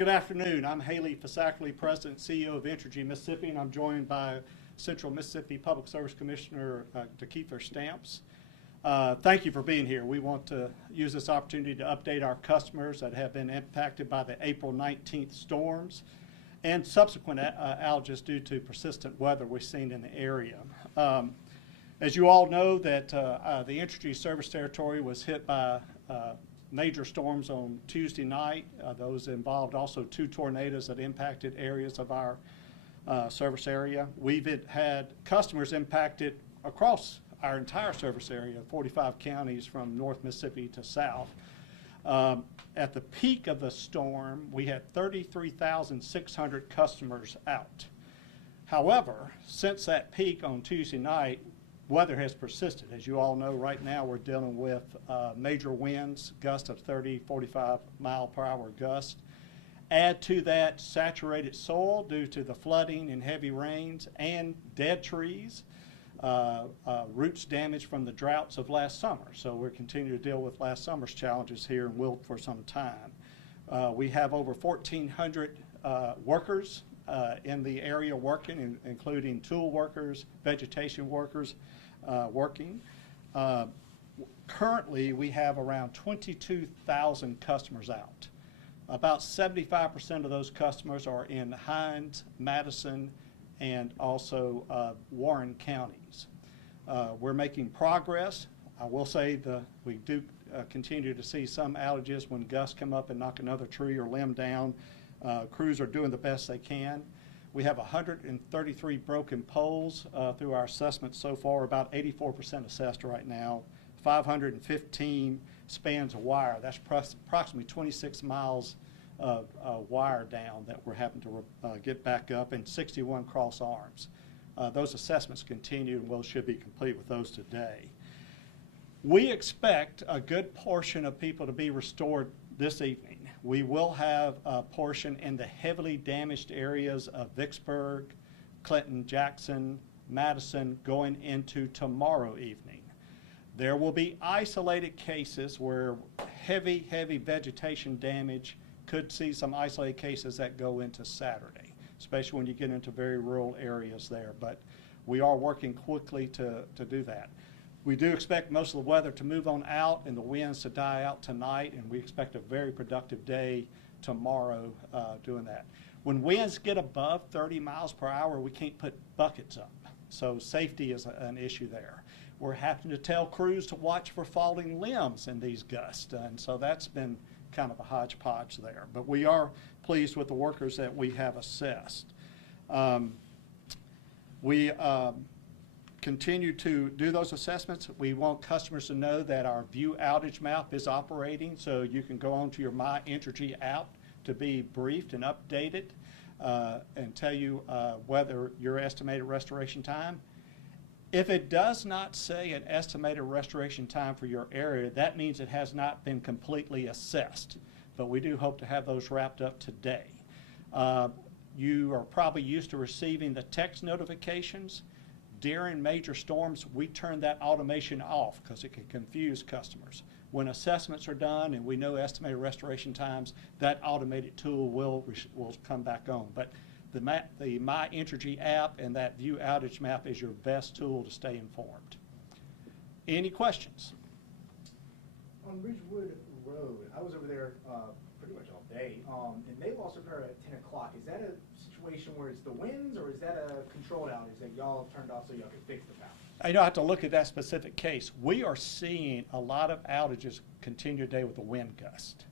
Good afternoon. I'm Haley Fasackley, President and CEO of Entergy Mississippi, and I'm joined by Central Mississippi Public Service Commissioner Kiefer Stamps. Thank you for being here. We want to use this opportunity to update our customers that have been impacted by the April 19th storms and subsequent outages due to persistent weather we've seen in the area. As you all know, that the Entergy service territory was hit by major storms on Tuesday night. Those involved also 2 tornadoes that impacted areas of our service area. We've had customers impacted across our entire service area, 45 counties from North Mississippi to south. At the peak of the storm, we had 33,600 customers out. However, since that peak on Tuesday night, weather has persisted. As you all know, right now we're dealing with major winds, gusts of 30, 45 mile per hour gusts. Add to that saturated soil due to the flooding and heavy rains and dead trees, roots damaged from the droughts of last summer. So we're continuing to deal with last summer's challenges here and will for some time. We have over 1,400 workers in the area working, including tool workers, vegetation workers working. Currently, we have around 22,000 customers out. About 75% of those customers are in Hinds, Madison, and also Warren counties. We're making progress. I will say we do continue to see some outages when gusts come up and knock another tree or limb down. Crews are doing the best they can. We have 133 broken poles through our assessment so far, about 84% assessed right now, 515 spans of wire. That's approximately 26 miles of wire down that we're having to get back up, and 61 cross arms. Those assessments continue and should be complete with those today. We expect a good portion of people to be restored this evening. We will have a portion in the heavily damaged areas of Vicksburg, Clinton, Jackson, Madison going into tomorrow evening. There will be isolated cases where heavy vegetation damage could see some isolated cases that go into Saturday, especially when you get into very rural areas there. But we are working quickly to do that. We do expect most of the weather to move on out and the winds to die out tonight, and we expect a very productive day tomorrow doing that. When winds get above 30 miles per hour, we can't put buckets up, so safety is an issue there. We're having to tell crews to watch for falling limbs in these gusts, and so that's been kind of a hodgepodge there. But we are pleased with the workers that we have assessed. We continue to do those assessments. We want customers to know that our view outage map is operating, so you can go onto your My Entergy app to be briefed and updated and tell you whether your estimated restoration time. If it does not say an estimated restoration time for your area, that means it has not been completely assessed, but we do hope to have those wrapped up today. You are probably used to receiving the text notifications. During major storms, we turn that automation off because it can confuse customers. When assessments are done and we know estimated restoration times, that automated tool will come back on. But the My Entergy app and that view outage map is your best tool to stay informed. Any questions? On Ridgewood Road, I was over there pretty much all day, and they lost a power at 10 o'clock. Is that a situation where it's the winds, or is that a controlled outage that y'all have turned off so y'all can fix the power? I don't have to look at that specific case. We are seeing a lot of outages continue today with the wind gust.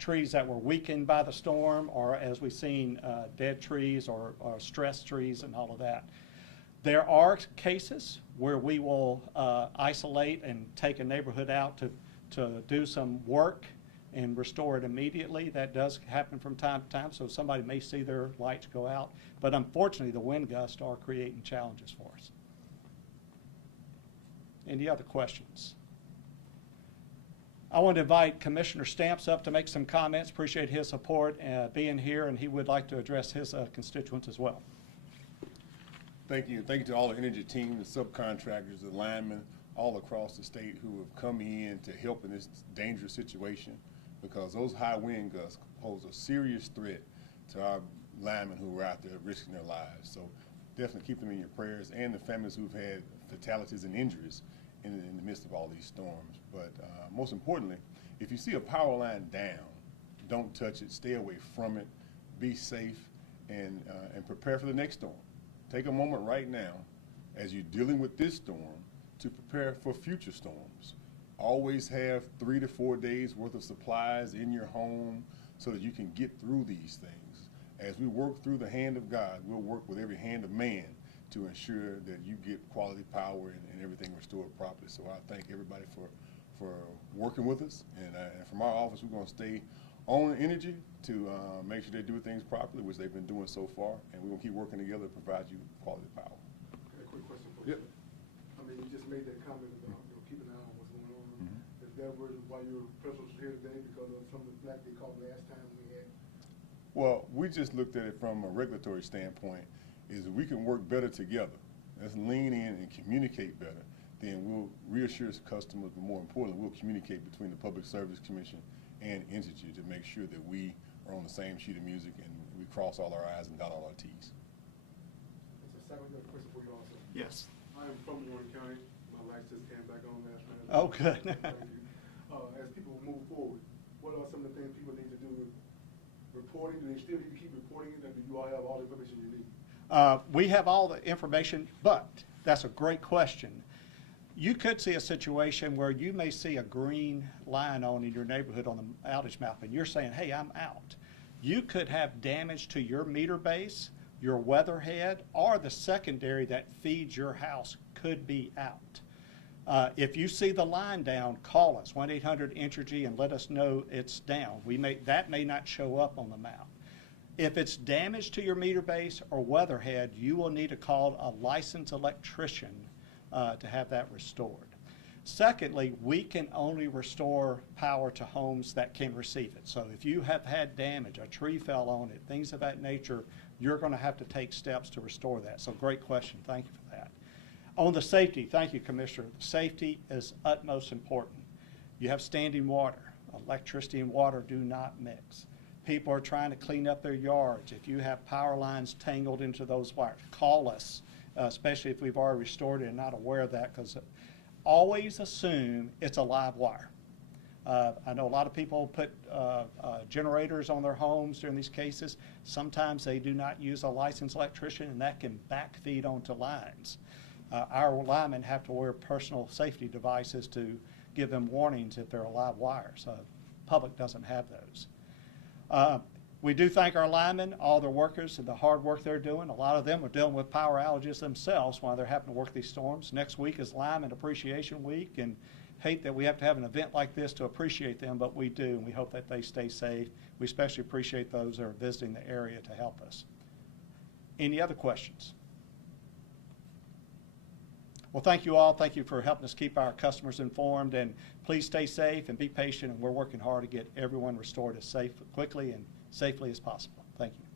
Trees that were weakened by the storm, or as we've seen, dead trees or stressed trees and all of that. There are cases where we will isolate and take a neighborhood out to do some work and restore it immediately. That does happen from time to time, so somebody may see their lights go out. But unfortunately, the wind gusts are creating challenges for us. Any other questions? I want to invite Commissioner Stamps up to make some comments. Appreciate his support being here, and he would like to address his constituents as well. Thank you. Thank you to all the Entergy team, the subcontractors, the linemen, all across the state who have come in to help in this dangerous situation. because those high wind gusts pose a serious threat to our linemen who are out there risking their lives. So definitely keep them in your prayers, and the families who've had fatalities and injuries in the midst of all these storms. But most importantly, if you see a power line down, don't touch it, stay away from it, be safe, and prepare for the next storm. Take a moment right now as you're dealing with this storm to prepare for future storms. Always have 3 to 4 days worth of supplies in your home so that you can get through these things. As we work through the hand of God, we'll work with every hand of man to ensure that you get quality power and everything restored properly. So I thank everybody for working with us, and from our office, we're going to stay on Entergy to make sure they do things properly, which they've been doing so far, and we're going to keep working together to provide you quality power. Okay, a quick question for Yep. you. I mean, you just made that comment about keeping an eye on what's going on. Is that why your presence was here today, because of some of the flack they caught last time we had? Well, we just looked at it from a regulatory standpoint, is we can work better together. Let's lean in and communicate better. Then we'll reassure customers, but more importantly, we'll communicate between the Public Service Commission and Entergy to make sure that we are on the same sheet of music and we cross all our I's and dot all our T's. That's a second question for you also. Yes. I am from Warren County. My lights just came back on last night. Oh, good. Thank you. As people move forward, what are some of the things people need to do? Reporting, do they still need to keep reporting it, or do you all have all the information you need? We have all the information, but that's a great question. You could see a situation where you may see a green line on in your neighborhood on the outage map, and you're saying, hey, I'm out. You could have damage to your meter base, your weatherhead, or the secondary that feeds your house could be out. If you see the line down, call us, 1-800-ENTERGY, and let us know it's down. That may not show up on the map. If it's damage to your meter base or weatherhead, you will need to call a licensed electrician to have that restored. Secondly, we can only restore power to homes that can receive it. So if you have had damage, a tree fell on it, things of that nature, you're going to have to take steps to restore that. So great question. Thank you for that. On the safety, thank you, Commissioner. Safety is utmost important. You have standing water. Electricity and water do not mix. People are trying to clean up their yards. If you have power lines tangled into those wires, call us. Especially if we've already restored it and not aware of that, because always assume it's a live wire. I know a lot of people put generators on their homes during these cases. Sometimes they do not use a licensed electrician, and that can backfeed onto lines. Our linemen have to wear personal safety devices to give them warnings if they're a live wire. So the public doesn't have those. We do thank our linemen, all their workers, and the hard work they're doing. A lot of them are dealing with power outages themselves while they're having to work these storms. Next week is Lineman Appreciation Week, and hate that we have to have an event like this to appreciate them, but we do, and we hope that they stay safe. We especially appreciate those that are visiting the area to help us. Any other questions? Well, thank you all. Thank you for helping us keep our customers informed, and please stay safe and be patient, and we're working hard to get everyone restored as quickly and safely as possible. Thank you.